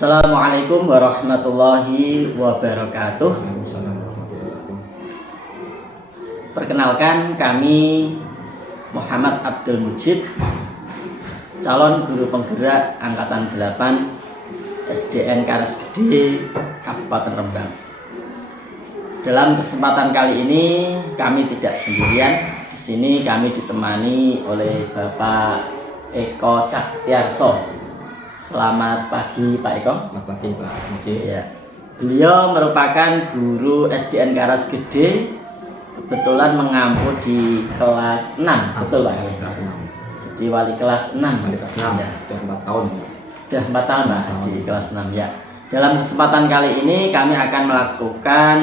Assalamualaikum warahmatullahi wabarakatuh. Perkenalkan, kami Muhammad Abdul Mujib, calon guru penggerak Angkatan 8 SDN Karas Gede, Kabupaten Rembang. Dalam kesempatan kali ini kami tidak sendirian. Di sini kami ditemani oleh Bapak Eko Saktiarso. Selamat pagi Pak Eko. Selamat pagi Pak Mujib. Ya. Beliau merupakan guru SDN Karas Gede, kebetulan mengampu di kelas 6, betul Pak? Kelas 6. Jadi wali kelas 6. Wali kelas 6 ya. Sudah 4 tahun. Sudah 4 tahun Pak di kelas 6 ya. Dalam kesempatan kali ini kami akan melakukan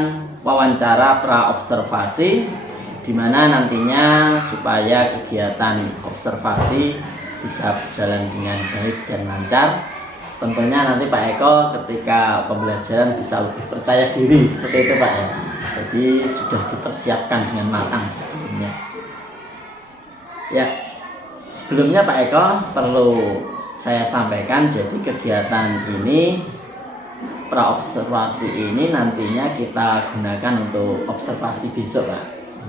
wawancara pra-observasi, di mana nantinya supaya kegiatan observasi bisa berjalan dengan baik dan lancar. Tentunya nanti Pak Eko ketika pembelajaran bisa lebih percaya diri, seperti itu Pak ya. Jadi sudah dipersiapkan dengan matang sebelumnya. Ya, sebelumnya Pak Eko perlu saya sampaikan, jadi kegiatan ini, pra-observasi ini nantinya kita gunakan untuk observasi besok Pak.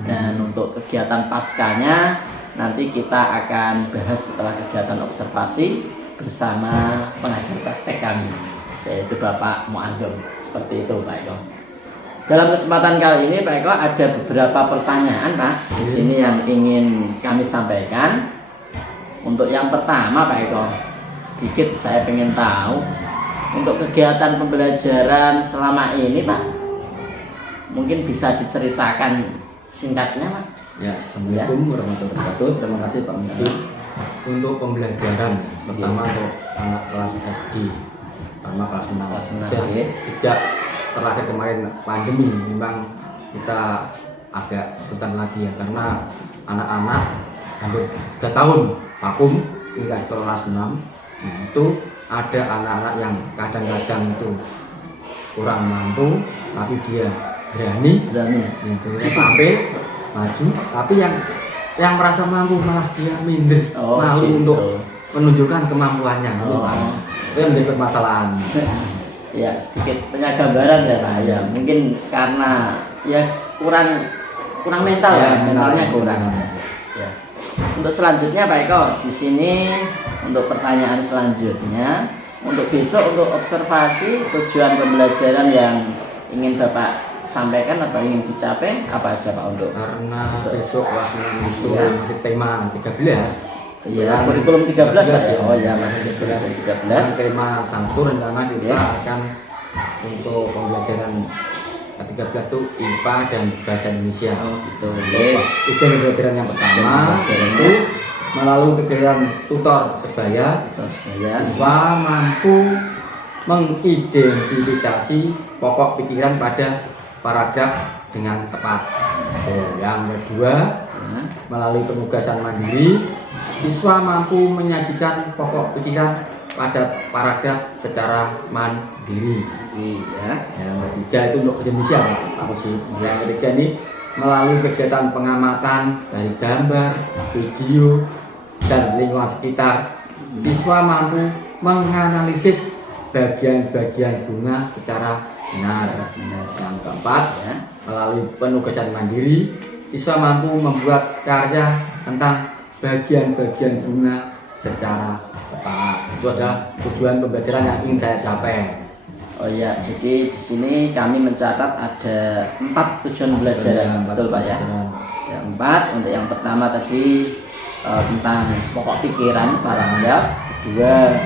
Dan untuk kegiatan paskanya nanti kita akan bahas setelah kegiatan observasi bersama pengajar praktek kami, yaitu Bapak Mu'adzam. Seperti itu Pak Eko. Dalam kesempatan kali ini Pak Eko ada beberapa pertanyaan Pak di sini yang ingin kami sampaikan. Untuk yang pertama Pak Eko, sedikit saya ingin tahu untuk kegiatan pembelajaran selama ini Pak, mungkin bisa diceritakan singkatnya Pak. Ya, Assalamualaikum warahmatullahi wabarakatuh. Terima kasih Pak Mujib. Untuk pembelajaran pertama untuk anak kelas SD, pertama kelas 6. Kelas 6, Dan ya. sejak terakhir kemarin pandemi memang kita agak kesulitan lagi ya, karena anak-anak hampir 3 tahun vakum hingga kelas 6. Itu ada anak-anak yang kadang-kadang itu kurang mampu, tapi dia berani yang tampil maju, tapi yang merasa mampu malah dia minder, malu gitu. untuk menunjukkan kemampuannya. Itu yang menjadi permasalahan. Ya, sedikit punya gambaran ya Pak ya, mungkin karena ya kurang mental ya, mentalnya kurang ya. Untuk selanjutnya Pak Eko, di sini untuk pertanyaan selanjutnya, untuk besok untuk observasi, tujuan pembelajaran yang ingin Bapak sampaikan atau ingin dicapai apa aja Pak untuk? Karena besok kelas 6 itu masih tema 13. Iya, kurikulum 13 Pak ya. Oh ya, masih kurikulum 13. Tema Sangkur rencana kita akan untuk pembelajaran ke-13 itu IPA dan Bahasa Indonesia. Oh gitu. Tujuan pembelajaran yang pertama itu melalui kegiatan tutor sebaya, siswa mampu mengidentifikasi pokok pikiran pada paragraf dengan tepat. Yang kedua, melalui penugasan mandiri, siswa mampu menyajikan pokok pikiran pada paragraf secara mandiri. Yang ketiga itu untuk Indonesia Pak Musi. Yang ketiga ini melalui kegiatan pengamatan dari gambar, video, dan lingkungan sekitar, siswa mampu menganalisis bagian-bagian bunga secara benar. Yang keempat, melalui penugasan mandiri, siswa mampu membuat karya tentang bagian-bagian bunga secara tepat. Itu adalah tujuan pembelajaran yang ingin saya capai. Oh ya, jadi di sini kami mencatat ada 4 tujuan pembelajaran, betul Pak ya? Ya, 4. Untuk yang pertama tadi tentang pokok pikiran paragraf. Kedua,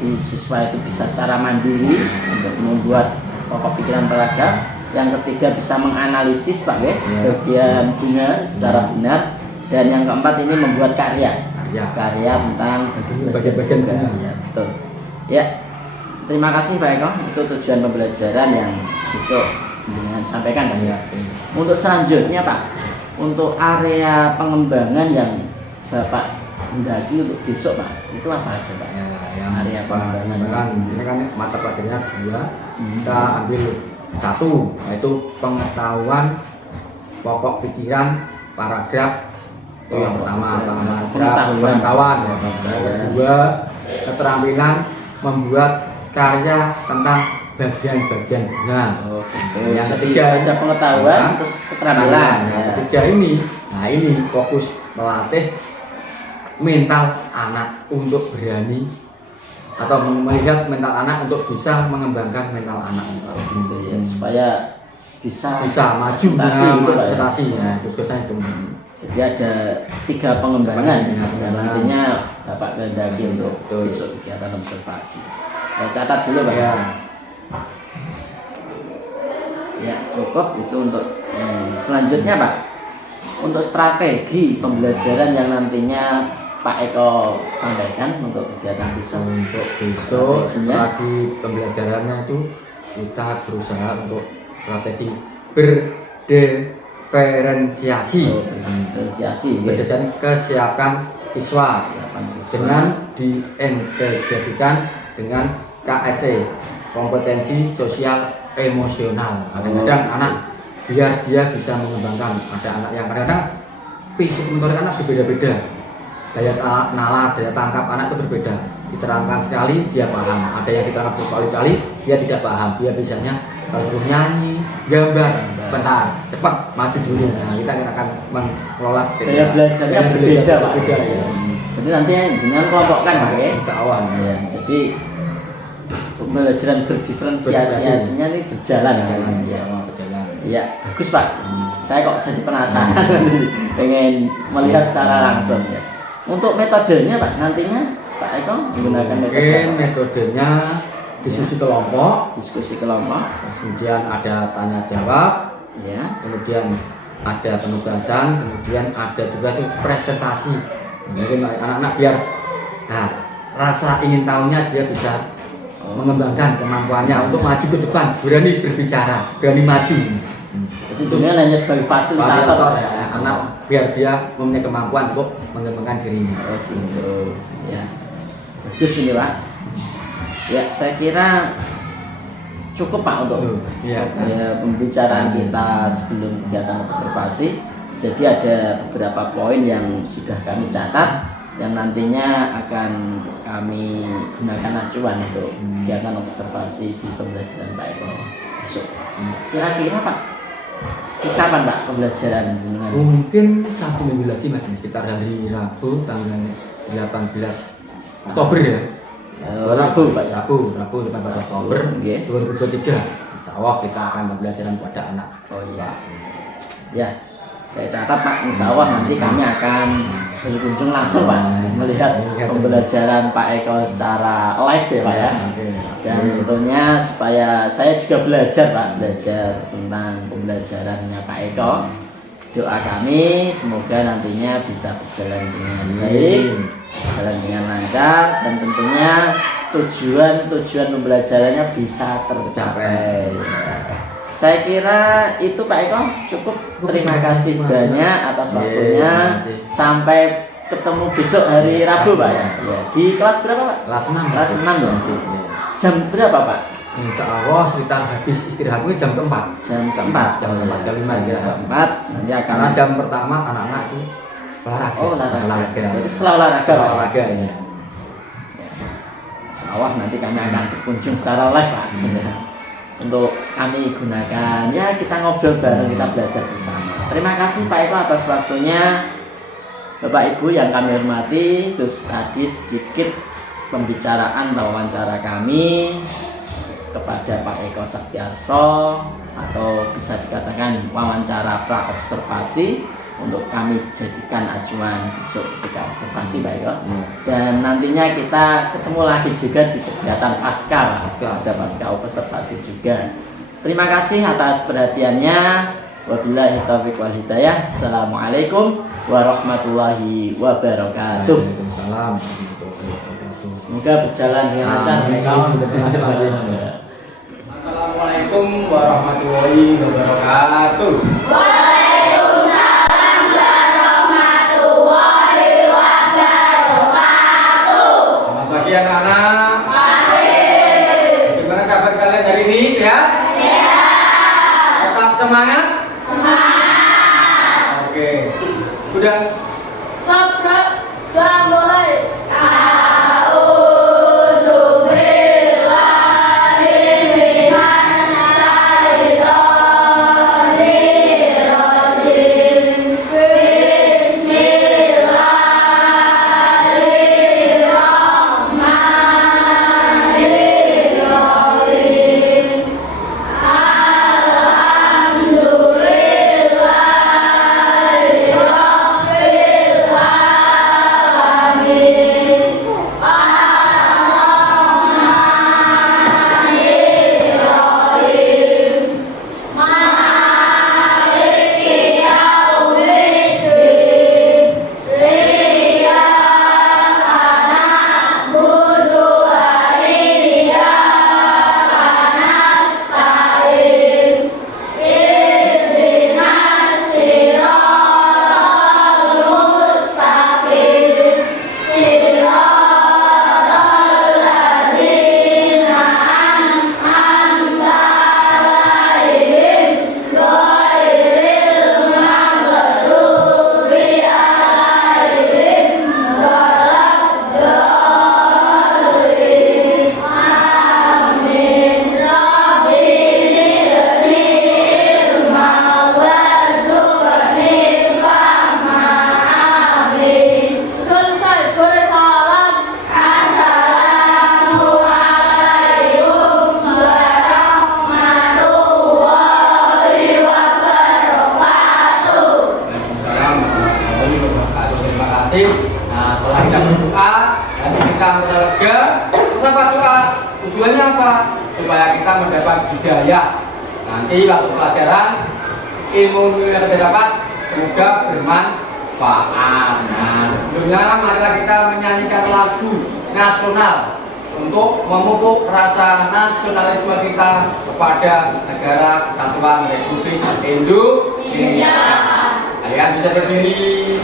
jadi siswa itu bisa secara mandiri untuk membuat pokok pikiran paragraf. Yang ketiga bisa menganalisis Pak ya, bagian bunga secara benar. Dan yang keempat ini membuat karya tentang bagian-bagian bunga. Ya, betul. Ya, terima kasih Pak Eko. Itu tujuan pembelajaran yang besok dengan sampaikan Pak ya. Untuk selanjutnya Pak, untuk area pengembangan yang Bapak hendaki untuk besok Pak, itu apa aja Pak? Ya, yang area pengembangan ini kan mata pelajarannya 2. Kita ambil 1, yaitu pengetahuan pokok pikiran paragraf. Itu yang pertama, pengetahuan. Yang kedua, keterampilan membuat karya tentang bagian-bagian dengan. Oh, gitu. Yang Jadi ketiga ada pengetahuan, terus keterampilan. Yang ketiga ini, nah ini fokus melatih mental anak untuk berani atau melihat mental anak untuk bisa mengembangkan mental anak Gitu ya, supaya bisa maju presentasi dengan gitu, Pak, ya. presentasi ya itu susah itu. Jadi ada 3 pengembangan dan Pengembangan. nantinya Bapak kehendaki untuk Betul. besok kegiatan observasi. Saya catat dulu Pak. Ya. Ya cukup itu untuk selanjutnya Pak. Untuk strategi pembelajaran yang nantinya Pak Eko sampaikan untuk kegiatan besok. Untuk besok Strateginya? strategi pembelajarannya itu kita berusaha untuk strategi berdiferensiasi Diferensiasi ya. berdasarkan kesiapan siswa Kesiapan siswa. dengan diintegrasikan dengan KSE, kompetensi sosial emosional. Kadang-kadang anak biar dia bisa mengembangkan, ada anak yang kadang-kadang fisik motorik anak berbeda-beda, daya nalar, daya tangkap anak itu berbeda. Diterangkan sekali dia paham, ada yang diterangkan berkali-kali dia tidak paham, dia biasanya kalau suruh nyanyi, gambar, bentar, cepat maju dulu. Nah, kita akan mengelola Daya belajarnya berbeda Pak. Berbeda, ya. Jadi nanti jangan kelompokkan Pak ya. Insya Allah. Ya, jadi pembelajaran berdiferensiasinya ini berjalan ya. Ya, berjalan. Iya, bagus Pak. Saya kok jadi penasaran pengen melihat secara langsung ya. Untuk metodenya Pak, nantinya Pak Eko menggunakan metode Mungkin apa? metodenya diskusi kelompok, Diskusi kelompok, kemudian ada tanya jawab, ya. kemudian ada penugasan, kemudian ada juga tuh presentasi. Mungkin anak-anak biar rasa ingin tahunya dia bisa mengembangkan kemampuannya untuk maju ke depan, berani berbicara, berani maju. Jadi dunia hanya sebagai fasilitator Fasilitator ya. ya, anak biar dia mempunyai kemampuan untuk mengembangkan dirinya. Oh gitu. Ya. Bagus ini Pak. Ya, saya kira cukup Pak untuk Iya. pembicaraan kita sebelum kegiatan observasi. Jadi ada beberapa poin yang sudah kami catat yang nantinya akan kami gunakan acuan untuk kegiatan observasi di pembelajaran Pak Eko besok. Kira-kira Pak, kapan Pak pembelajaran dengan Mungkin 1 minggu lagi Mas, sekitar hari Rabu tanggal 18 Oktober ya. Rabu Pak? Rabu 18 Oktober Nggih. 2023. Insya Allah kita akan pembelajaran pada anak. Oh iya. Ya, saya catat Pak, insya Allah nanti kami akan berkunjung langsung Pak melihat pembelajaran Pak Eko secara live ya Pak ya. Dan tentunya supaya saya juga belajar Pak, belajar tentang pembelajarannya Pak Eko. Doa kami semoga nantinya bisa berjalan dengan baik, berjalan dengan lancar, dan tentunya tujuan pembelajarannya bisa tercapai. Saya kira itu Pak Eko cukup. Terima kasih banyak atas waktunya. Sampai ketemu besok hari Rabu Pak ya. Di kelas berapa Pak? Kelas 6. Kelas 6 dong. Jam berapa Pak? Insya Allah sekitar habis istirahatnya jam keempat. Jam keempat. Jam keempat, jam 5 istirahat. Keempat. Nanti akan. Karena jam pertama anak-anak itu olahraga. Oh olahraga. Jadi Jadi setelah olahraga Pak. olahraga ya. Insya Allah nanti kami akan berkunjung secara live Pak. Untuk kami gunakan ya kita ngobrol bareng, kita belajar bersama. Terima kasih Pak Eko atas waktunya. Bapak Ibu yang kami hormati, terus tadi sedikit pembicaraan wawancara kami kepada Pak Eko Saktiarso, atau bisa dikatakan wawancara pra observasi untuk kami jadikan acuan besok ketika observasi Pak Eko. Dan nantinya kita ketemu lagi juga di kegiatan pasca, ada pasca observasi juga. Terima kasih atas perhatiannya. Wabillahi taufiq wal hidayah. Assalamualaikum warahmatullahi wabarakatuh. Waalaikumsalam. Semoga berjalan dengan lancar. Assalamualaikum warahmatullahi wabarakatuh. Waalaikumsalam warahmatullahi wabarakatuh. Selamat pagi anak-anak. Pagi. Gimana kabar kalian hari ini? Sehat? Sehat. Tetap semangat? Semangat. Oke. Sudah? Sudah mulai. A'udzu billahi Nah, setelah kita berdoa, hati kita lega. Kenapa doa? Tujuannya apa? Supaya kita mendapat hidayah. Nanti waktu pelajaran ilmu yang kita dapat semoga bermanfaat. Nah, sebelumnya marilah kita menyanyikan lagu nasional untuk memupuk rasa nasionalisme kita kepada negara kesatuan Republik Indonesia. Kalian bisa berdiri.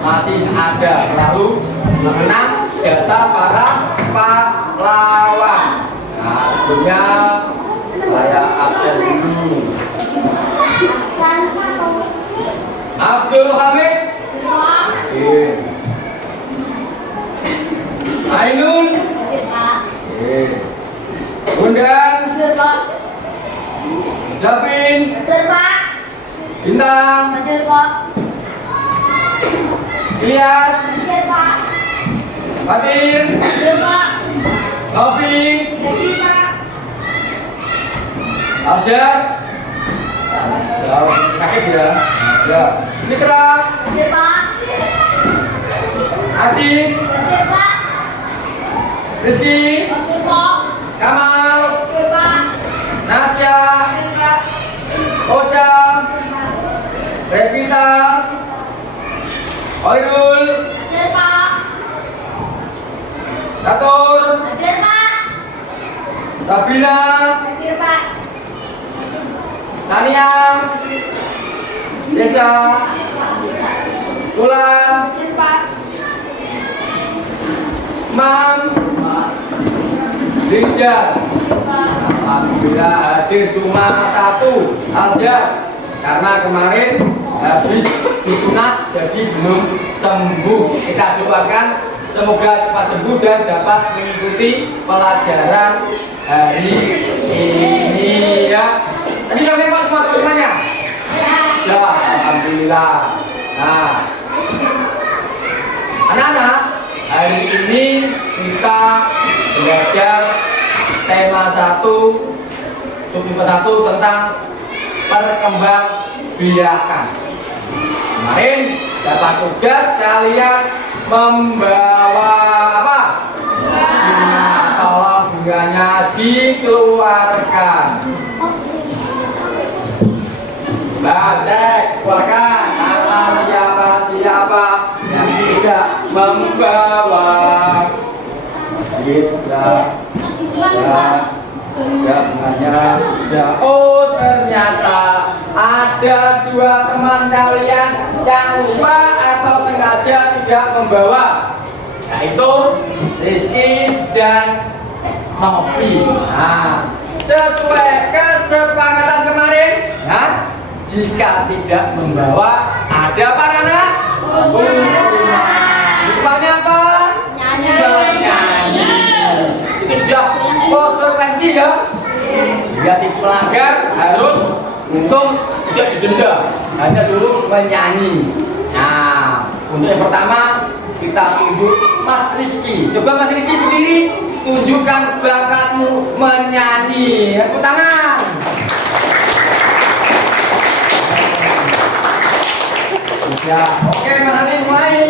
Masih ada selalu mengenang jasa para pahlawan. Nah, tentunya saya absen dulu. Abdul Hamid. Ainun. Bundan. Davin. Bintang. Ilyas. Fatir. Taufik. Abjad. Sakit ya. Ya. Mitra. Adi. Rizky. Kamal. Nasya. Ocha. Revita. Oirul. Tatur. Sabina. Tania. Desa. Tulan. Mam. Rizal. Alhamdulillah hadir cuma satu Aljad, karena kemarin habis disunat jadi belum sembuh. Kita doakan semoga cepat sembuh dan dapat mengikuti pelajaran hari ini ya. Tadi udah nengok semua teman-temannya? Ya, alhamdulillah. Nah, anak-anak, hari ini kita belajar tema 1 subtipe 1 tentang perkembangbiakan. Kemarin dapat tugas kalian membawa apa? Bunga. Tolong bunganya dikeluarkan. Badek, keluarkan nama siapa yang tidak membawa. Ya, oh ternyata ada 2 teman kalian yang lupa atau sengaja tidak membawa, yaitu Rizky dan Nopi. Nah, sesuai kesepakatan kemarin, ya, jika tidak membawa ada apa anak? Rupanya apa? Nyanyi. Itu sudah konsekuensi ya. Jadi pelanggar harus untung tidak didenda, hanya suruh menyanyi. Nah, untuk yang pertama kita tunjuk Mas Rizky. Coba Mas Rizky berdiri, tunjukkan bakatmu menyanyi. Tepuk tangan. Ya, oke Mas Hani mulai.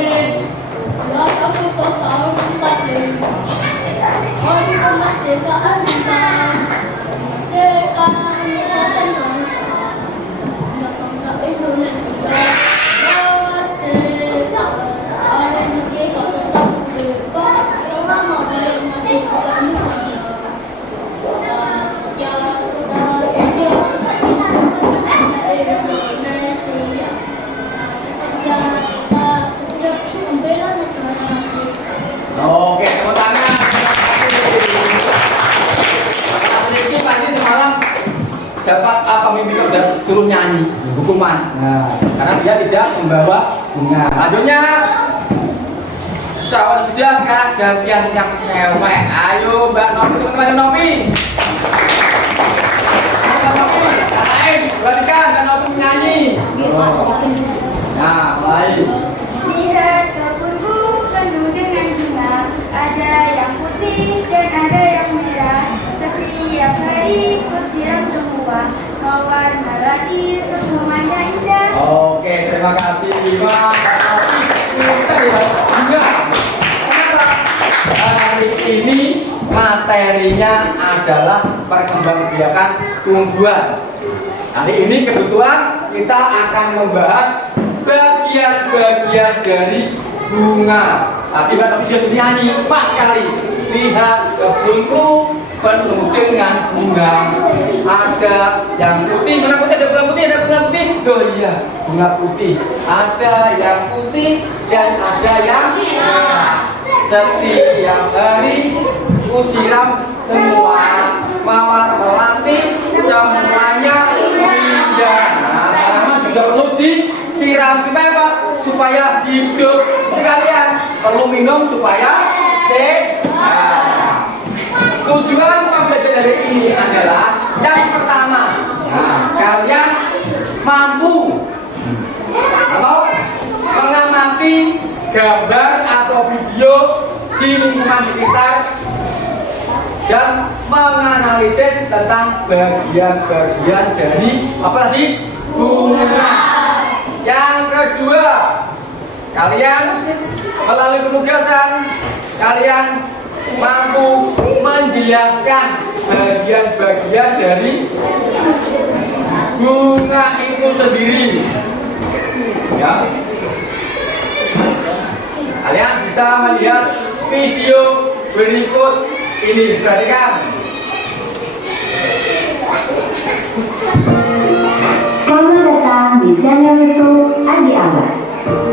Oke, tepuk tangan. Ini pasti semalam dapat pemimpin udah turun nyanyi hukuman. Nah, karena dia tidak membawa bunga. Lanjutnya, sawan sudah sekarang gantian yang cewek. Ayo Mbak Nopi, teman-teman Nopi. Mbak Nopi, lain, perhatikan Mbak Nopi menyanyi. Nah, mulai. Lihat kebunku penuh dengan bunga, ada yang putih dan ada yang merah. Setiap hari ku siram semua, mewarna lagi semuanya indah. Oke, terima kasih Pak. Hari ini materinya adalah perkembangbiakan tumbuhan. Hari ini kebetulan kita akan membahas bagian-bagian dari bunga. Tadi Mbak Novi sudah nyanyi pas sekali. Lihat kebunku penuh dengan bunga. Ada yang putih, bunga putih, ada bunga putih, ada bunga putih. Oh iya, bunga putih. Ada yang putih dan ada yang merah. Setiap hari ku siram semua, mawar melati semuanya indah. Nah, juga perlu disiram supaya apa? Supaya hidup. Sekalian perlu minum supaya sehat. Tujuan pembelajaran dari ini adalah yang pertama, kalian mampu atau mengamati gambar atau video di lingkungan sekitar dan menganalisis tentang bagian-bagian dari apa tadi? Bunga. Yang kedua, kalian melalui penugasan kalian mampu menjelaskan bagian-bagian dari bunga itu sendiri. Ya. Kalian bisa melihat video berikut ini. Perhatikan. Selamat datang di channel YouTube Adi Abad.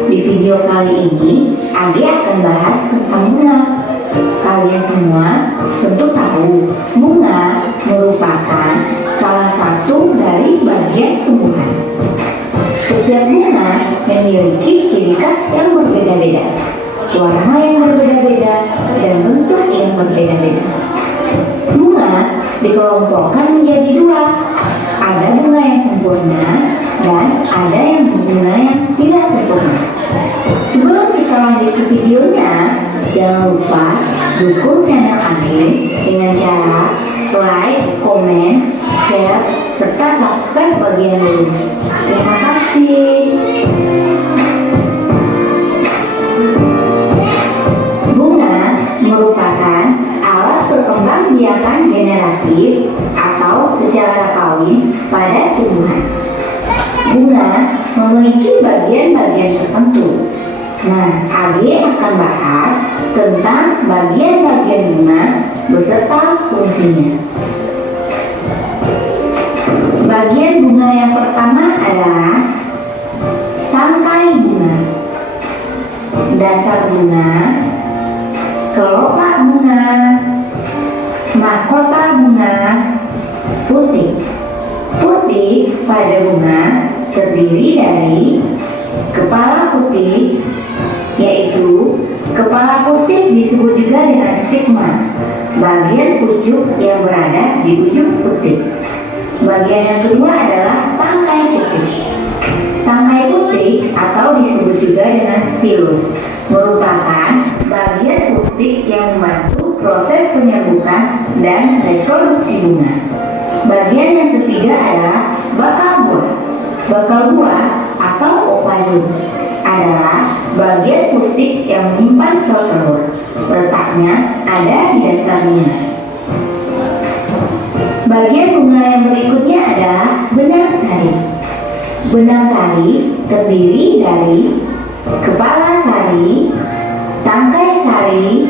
Di video kali ini, Adi akan bahas tentang bunga. Kalian semua tentu tahu, bunga merupakan salah satu dari bagian tumbuhan. Setiap bunga memiliki ciri khas yang berbeda-beda, warna yang berbeda-beda, dan bentuk yang berbeda-beda. Bunga dikelompokkan menjadi 2, Ada bunga yang sempurna dan ada yang bunga yang tidak sempurna. Sebelum kita lanjut ke videonya, jangan lupa dukung channel Ade dengan cara like, komen, share, serta subscribe bagian ini. Terima kasih. Bunga merupakan alat perkembangbiakan generatif atau secara kawin pada tumbuhan. Bunga memiliki bagian-bagian tertentu. Nah, Ade akan bahas tentang bagian-bagian bunga beserta fungsinya. Bagian bunga yang pertama adalah tangkai bunga, dasar bunga, kelopak bunga, mahkota bunga, putik. Putik pada bunga terdiri dari kepala putik, yaitu kepala putik disebut juga dengan stigma, bagian pucuk yang berada di ujung putik. Bagian yang kedua adalah tangkai putik. Tangkai putik atau disebut juga dengan stilus merupakan bagian putik yang membantu proses penyerbukan dan reproduksi bunga. Bagian yang ketiga adalah bakal buah. Bakal buah atau opalium adalah bagian putik yang menyimpan sel telur. Letaknya ada di dasar bunga. Bagian bunga yang berikutnya adalah benang sari. Benang sari terdiri dari kepala sari, tangkai sari,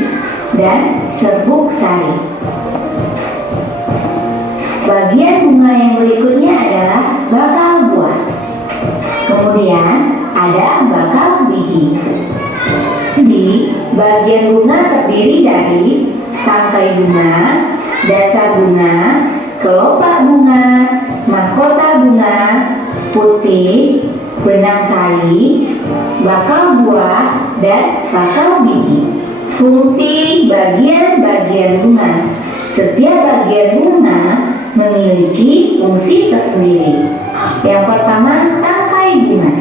dan serbuk sari. Bagian bunga yang berikutnya adalah bakal buah. Kemudian ada bakal biji. Di bagian bunga terdiri dari tangkai bunga, dasar bunga, kelopak bunga, mahkota bunga, putik, benang sari, bakal buah, dan bakal biji. Fungsi bagian-bagian bunga. Setiap bagian bunga memiliki fungsi tersendiri. Yang pertama, tangkai bunga.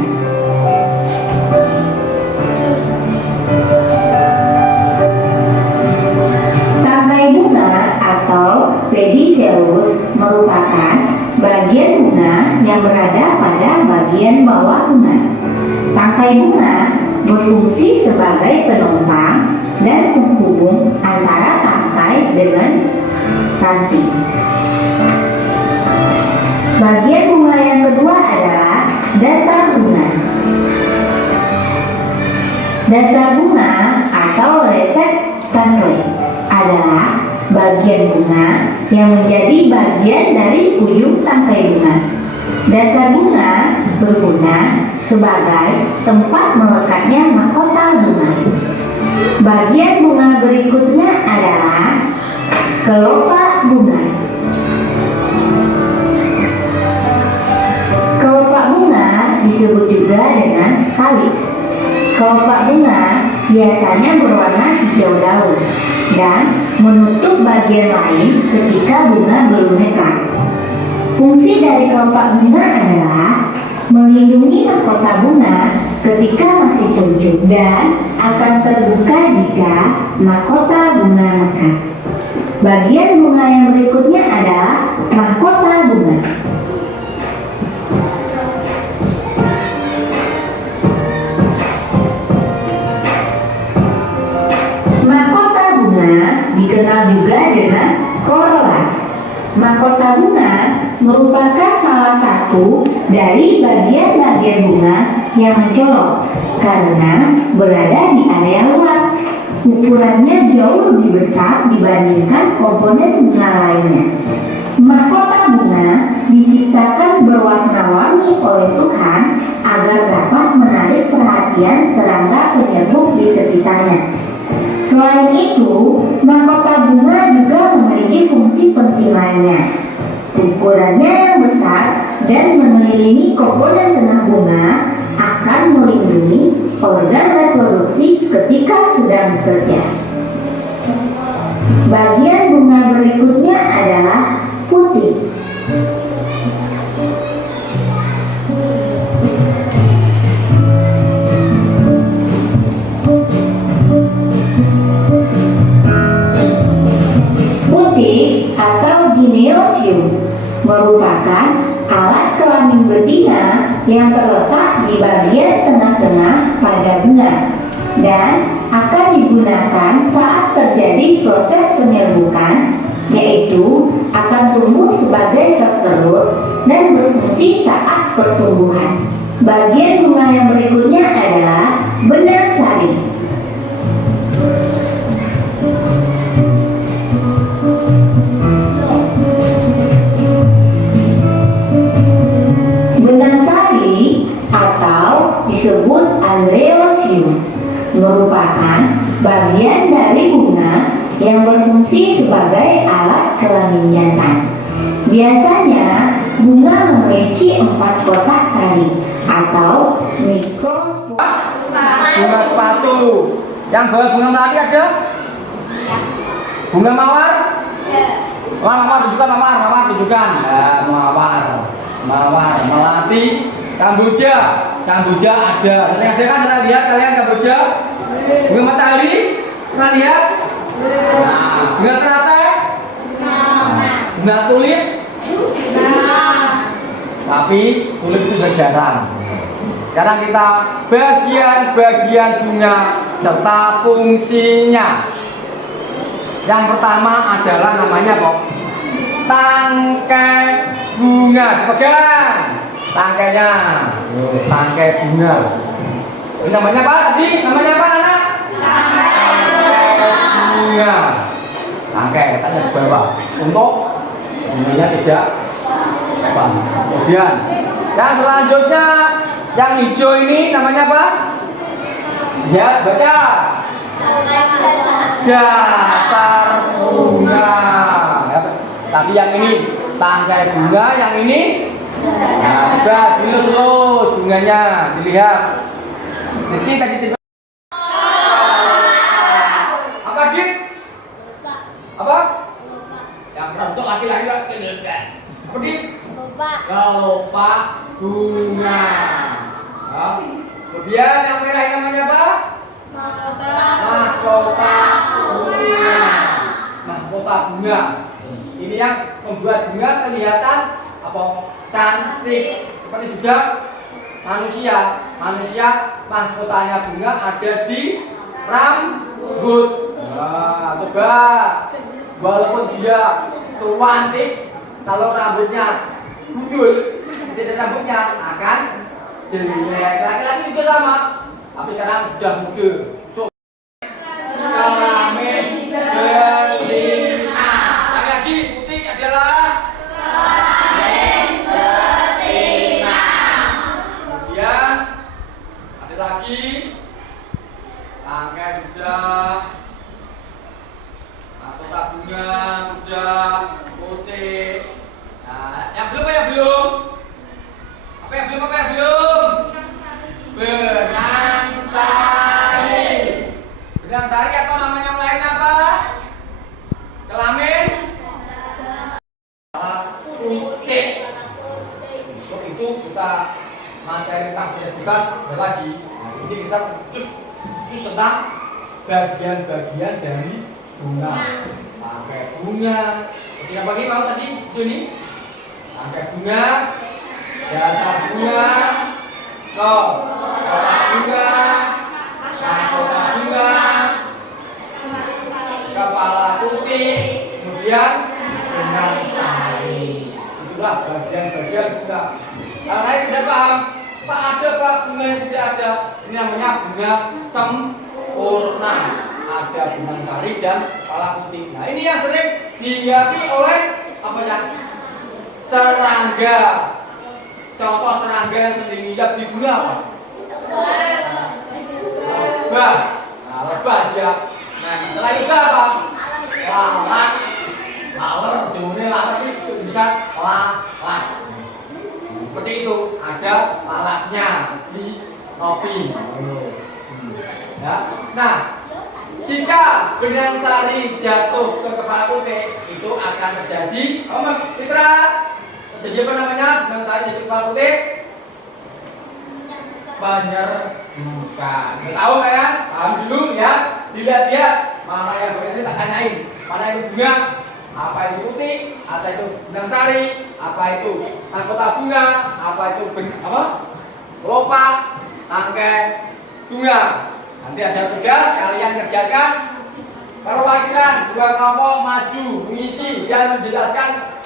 Tangkai bunga atau pedicellus merupakan bagian bunga yang berada pada bagian bawah bunga. Tangkai bunga berfungsi sebagai penopang dan penghubung antara tangkai dengan ranting. Bagian bunga yang kedua adalah dasar bunga. Dasar bunga atau receptacle adalah bagian bunga yang menjadi bagian dari ujung tangkai bunga. Dasar bunga berguna sebagai tempat melekatnya mahkota bunga. Bagian bunga berikutnya adalah kelopak bunga. Kelopak bunga disebut juga dengan kalis. Kelopak bunga biasanya berwarna hijau daun dan menutup bagian lain ketika bunga belum mekar. Fungsi dari kelopak bunga adalah melindungi mahkota bunga ketika masih kuncup dan akan terbuka jika mahkota bunga mekar. Bagian bunga yang berikutnya adalah mahkota bunga. Mahkota bunga dikenal juga dengan corolla. Mahkota bunga merupakan salah satu dari bagian-bagian bunga yang mencolok karena berada di area luar. Ukurannya jauh lebih besar dibandingkan komponen bunga lainnya. Mahkota bunga diciptakan berwarna-warni oleh Tuhan agar dapat menarik perhatian serangga penyerbuk di sekitarnya. Selain itu, mahkota bunga juga memiliki fungsi penting lainnya. Ukurannya yang besar dan mengelilingi komponen tengah bunga akan melindungi organ reproduksi ketika sedang bekerja. Bagian bunga berikutnya adalah putik. yang terletak di bagian tengah-tengah pada bunga dan akan digunakan saat terjadi proses penyerbukan, yaitu akan tumbuh sebagai sel telur dan berfungsi saat pertumbuhan. Bagian bunga yang berikutnya adalah benang sari. Benang sari atau disebut andreosium merupakan bagian dari bunga yang berfungsi sebagai alat kelamin jantan. Biasanya bunga memiliki 4 kotak sari atau mikrospora. Bunga sepatu. Yang bawa bunga melati ada? Bunga mawar? Mawar tunjukkan, mawar tunjukkan. Mawar, melati, kamboja ada. Sering ada kan? Pernah lihat kalian kamboja? Bunga matahari? Pernah lihat? Nah, bunga teratai? Bunga tulip? Tapi tulip itu jarang. Sekarang kita bagian-bagian bunga serta fungsinya. Yang pertama adalah namanya kok tangkai bunga. Pegang tangkainya, tangkai bunga. Ini namanya apa tadi? Namanya apa anak? Tangkai bunga. Tangkai kita di bawah untuk bunganya tidak apa. Kemudian yang selanjutnya yang hijau ini namanya apa? Ya, baca. Dasar bunga. Ya, tapi yang ini tangkai bunga, yang ini sudah dilus-lus bunganya, dilihat. Rizky tadi tiba. Apa Dit? Apa? Yang untuk laki-laki apa Dit? Kelopak bunga. Ya. Kemudian yang merah ini namanya apa? Mahkota bunga. Mahkota bunga. Ini yang membuat bunga kelihatan apa? Cantik. Seperti juga manusia. Manusia mahkotanya bunga ada di rambut. Nah, coba walaupun dia cantik, kalau rambutnya gundul, tidak rambutnya akan jelek. Laki-laki juga sama. Tapi sekarang sudah muda. Kelamin betina. Lagi putih adalah kelamin betina. Kemudian ada lagi tangkai sudah, mahkota bunga sudah, putih. Nah, yang belum apa yang belum? Apa yang belum? Benang sari. Benang sari atau namanya yang lain apa? Kelamin putih. Besok itu kita materi tentang pendidikan ada lagi. Nah, ini kita khusus tentang bagian-bagian dari bunga. Tangkai bunga. Yang bagi mau tadi Juni? Tangkai bunga, dasar bunga, kotak bunga, mahkota bunga, kepala putih, kemudian benang sari. Itulah bagian-bagian bunga. Yang lain tidak paham? Pak ada Pak bunga yang tidak ada. Ini namanya bunga sempurna. Ada benang sari dan kepala putih. Nah ini yang sering dihinggapi oleh apa ya? Serangga. Contoh serangga yang sering hinggap di bunga apa? Lebah. Nah lebah dia. Nah setelah itu apa? Lalat. Lalat. Jumlahnya lalat itu bisa lalat. Seperti itu. Ada lalatnya di topi. Ya. Nah. Jika benang sari jatuh ke kepala putih, itu akan terjadi Fitra, terjadi apa namanya? Benang sari jatuh ke kepala putih? Penyerbukan. Tahu nggak ya? Paham dulu ya. Dilihat-lihat mana yang bunga ini tak tanyain. Mana itu bunga? Apa itu putih? Apa itu benang sari? Apa itu mahkota bunga? Apa itu apa? kelopak, tangkai, bunga. Nanti ada tugas kalian kerjakan. Perwakilan dua kelompok maju mengisi dan menjelaskan.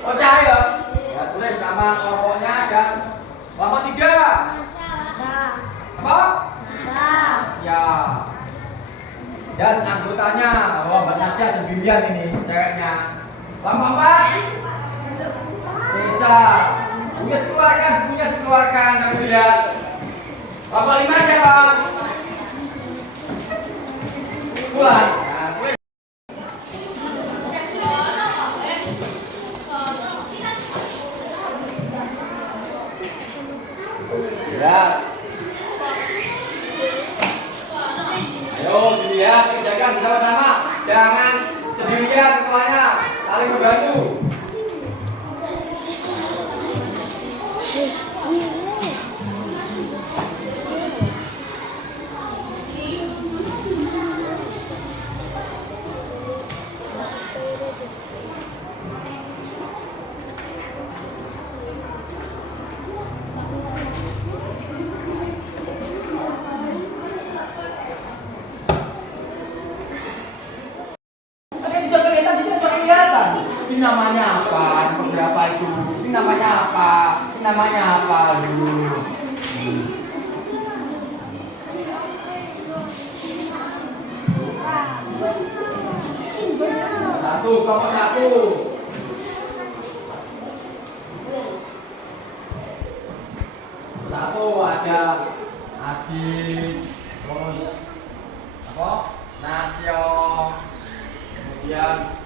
Oh ya, ya tulis nama kelompoknya dan kelompok 3. Apa? Ya. Dan anggotanya, oh Mbak Nasya sendirian ini ceweknya. Kelompok 4. Desa. Punya dikeluarkan, kami lihat. Kelompok 5 siapa? Pulang. Ya. Ayo dilihat, kerjakan bersama-sama. Jangan sendirian semuanya, saling membantu. Ini namanya apa? Berapa itu? Ini namanya apa? Ini namanya apa dulu? Satu, kelompok 1. Satu ada Adit, terus apa? Nasyo, kemudian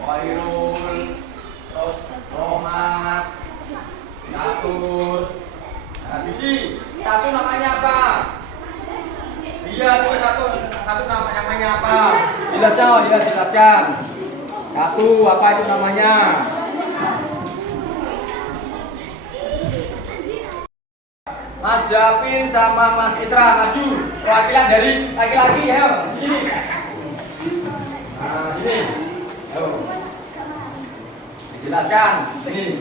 Wairul, terus Romat, Catur. Nah, Bisi, satu namanya apa? Iya, coba satu namanya apa? Jelaskan. Satu, apa itu namanya? Mas Davin sama Mas Fitra maju, perwakilan dari laki-laki ya, sini. Nah, sini. Ayo. Jelaskan ini.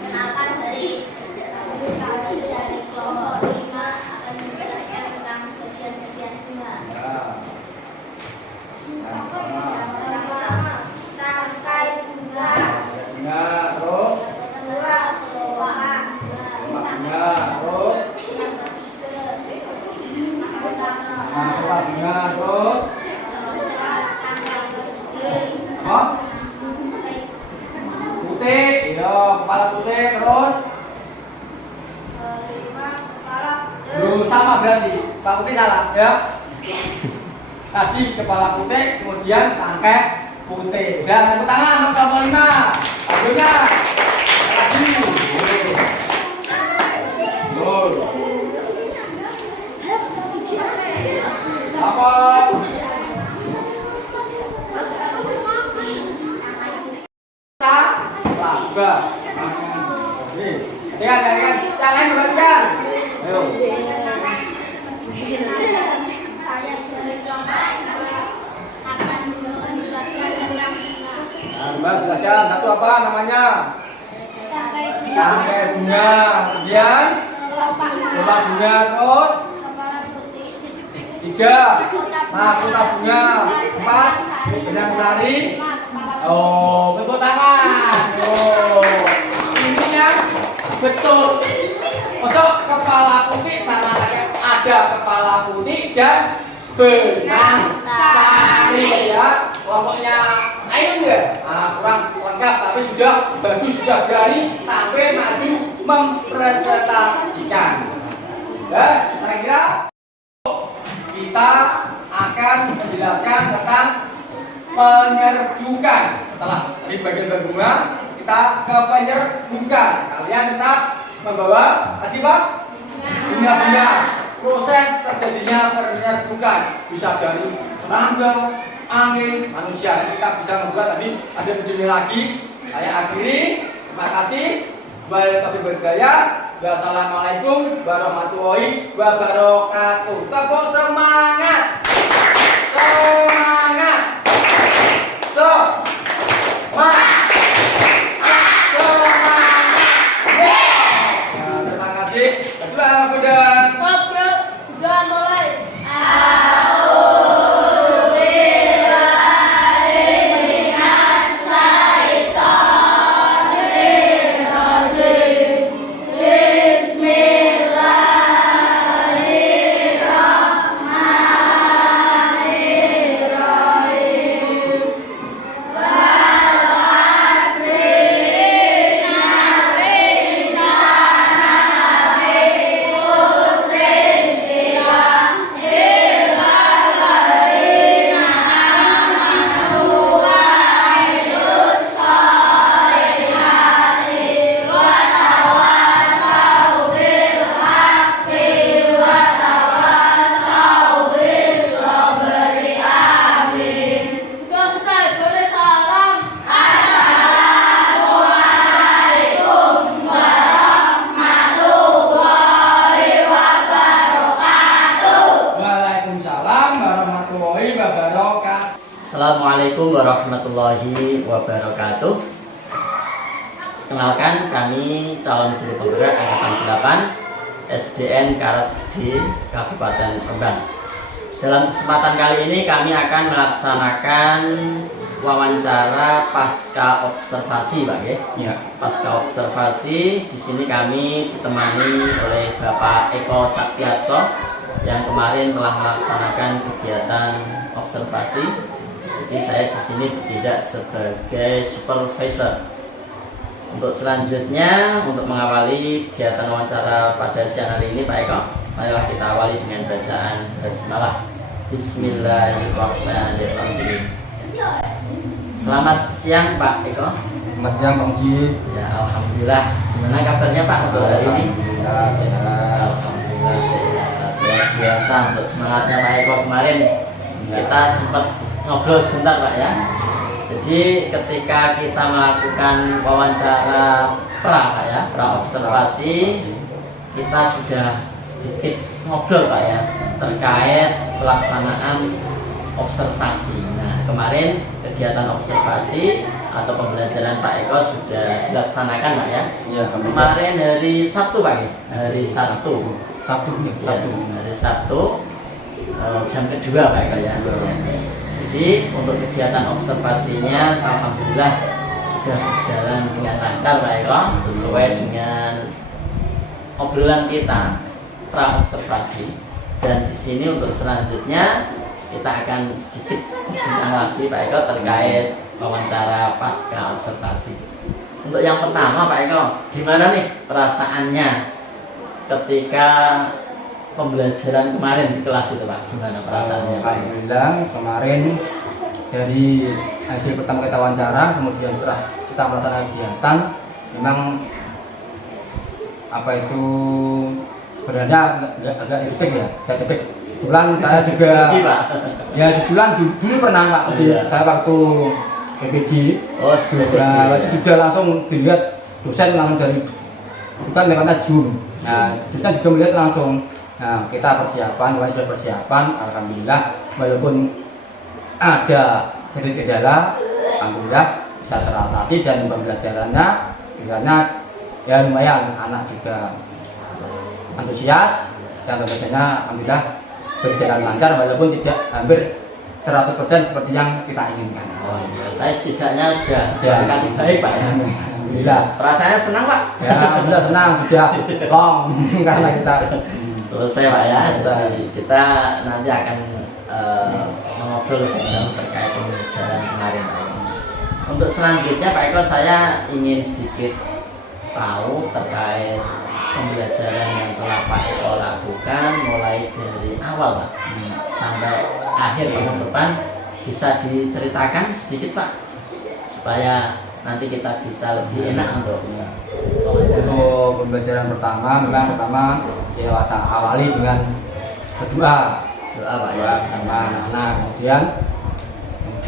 Kenalkan dari kelompok 5 akan menjelaskan tentang bagian-bagian bunga. Pertama, tangkai bunga. Bunga, terus. Kedua, kelopak bunga. Terus. Kelopak bunga, terus. Oh? Putih, iya, kepala putih, terus. Belum sama berarti, Pak Putih salah, ya. Tadi kepala putih, kemudian tangkai putih. Dan tepuk tangan untuk kelompok 5. Akhirnya lagi. Betul. Apa? Laga. Nih, lihat, jangan kembalikan. Ayo. Saya dari kelompok 2 akan menjelaskan tentang bunga. Nah, Mbak jelaskan satu apa namanya? Tangkai bunga. Kemudian Kelopak kelopak bunga, terus. kepala putih. 3 mahkota bunga. 4 benang sari. Oh, tepuk tangan. Oh, ini yang betul. Masuk kepala putih sama saja ada kepala putih dan benang sari ya. Kelompoknya Ainun enggak? Kurang lengkap tapi sudah bagus, sudah dari sampai maju mempresentasikan. Ya, kira-kira kita akan menjelaskan tentang penyerbukan. Setelah di bagian bunga, kita ke penyerbukan. Kalian tetap membawa tadi Pak? Bunga-bunga. Proses terjadinya penyerbukan bisa dari serangga, angin, manusia. Kita bisa membuat tadi ada video lagi. Saya akhiri. Terima kasih. Wassalamualaikum warahmatullahi wabarakatuh. Tepuk semangat. Semangat. Assalamualaikum warahmatullahi wabarakatuh. Kenalkan, kami calon guru penggerak angkatan 8 SDN Karasdi Kabupaten Rembang. Dalam kesempatan kali ini kami akan melaksanakan wawancara pasca observasi, Pak ya. Ya. Pasca observasi, di sini kami ditemani oleh Bapak Eko Saktiarso yang kemarin telah melaksanakan kegiatan observasi. Jadi saya di sini tidak sebagai supervisor. Untuk selanjutnya, untuk mengawali kegiatan wawancara pada siang hari ini, Pak Eko, marilah kita awali dengan bacaan basmalah. Bismillahirrahmanirrahim. Selamat siang, Pak Eko. Selamat siang, Bang Ji. Ya, alhamdulillah. Gimana kabarnya, Pak, untuk hari ini? Alhamdulillah sehat. Alhamdulillah sehat. Luar biasa untuk semangatnya Pak Eko kemarin. Kita sempat ngobrol sebentar, Pak ya. Jadi ketika kita melakukan wawancara pra, Pak ya, pra observasi, kita sudah sedikit ngobrol, Pak ya, terkait pelaksanaan observasi. Nah, kemarin kegiatan observasi atau pembelajaran Pak Eko sudah dilaksanakan, Pak ya. Ya, Kemarin hari Sabtu, Pak ya? Hari Sabtu. Sabtu. Ya, hari Sabtu jam kedua, Pak Eko ya. Jadi untuk kegiatan observasinya alhamdulillah sudah berjalan dengan lancar, Pak Eko, sesuai dengan obrolan kita pra observasi. Dan di sini untuk selanjutnya kita akan sedikit bincang lagi, Pak Eko, terkait wawancara pasca observasi. Untuk yang pertama, Pak Eko, gimana nih perasaannya ketika pembelajaran kemarin di kelas itu, Pak? Gimana perasaannya? Alhamdulillah kemarin dari hasil pertama kita wawancara, kemudian kita melaksanakan kegiatan, memang apa itu sebenarnya agak detik ya, kebetulan saya juga ya sebulan dulu pernah, Pak. Saya waktu PPG, itu juga langsung dilihat dosen langsung dari bukan lewatnya Zoom. Nah, dosen juga melihat langsung. Nah, kita persiapan, sudah persiapan, alhamdulillah, walaupun ada sedikit kendala, alhamdulillah bisa teratasi dan pembelajarannya karena ya lumayan, anak juga antusias dan pembelajarannya alhamdulillah berjalan lancar walaupun tidak hampir 100% seperti yang kita inginkan. Oh iya, tapi setidaknya sudah berkali baik, Pak ya. Alhamdulillah. Perasaannya senang, Pak? Ya, alhamdulillah senang, sudah long karena kita selesai, Pak ya. Jadi kita nanti akan mengobrol lebih jauh terkait pembelajaran kemarin, Pak. Untuk selanjutnya, Pak Eko, saya ingin sedikit tahu terkait pembelajaran yang telah Pak Eko lakukan mulai dari awal, Pak, sampai akhir tahun depan. Bisa diceritakan sedikit, Pak, supaya nanti kita bisa lebih enak untuk pembelajaran pertama. Memang pertama kita awali dengan berdoa, Pak ya, sama anak-anak. Kemudian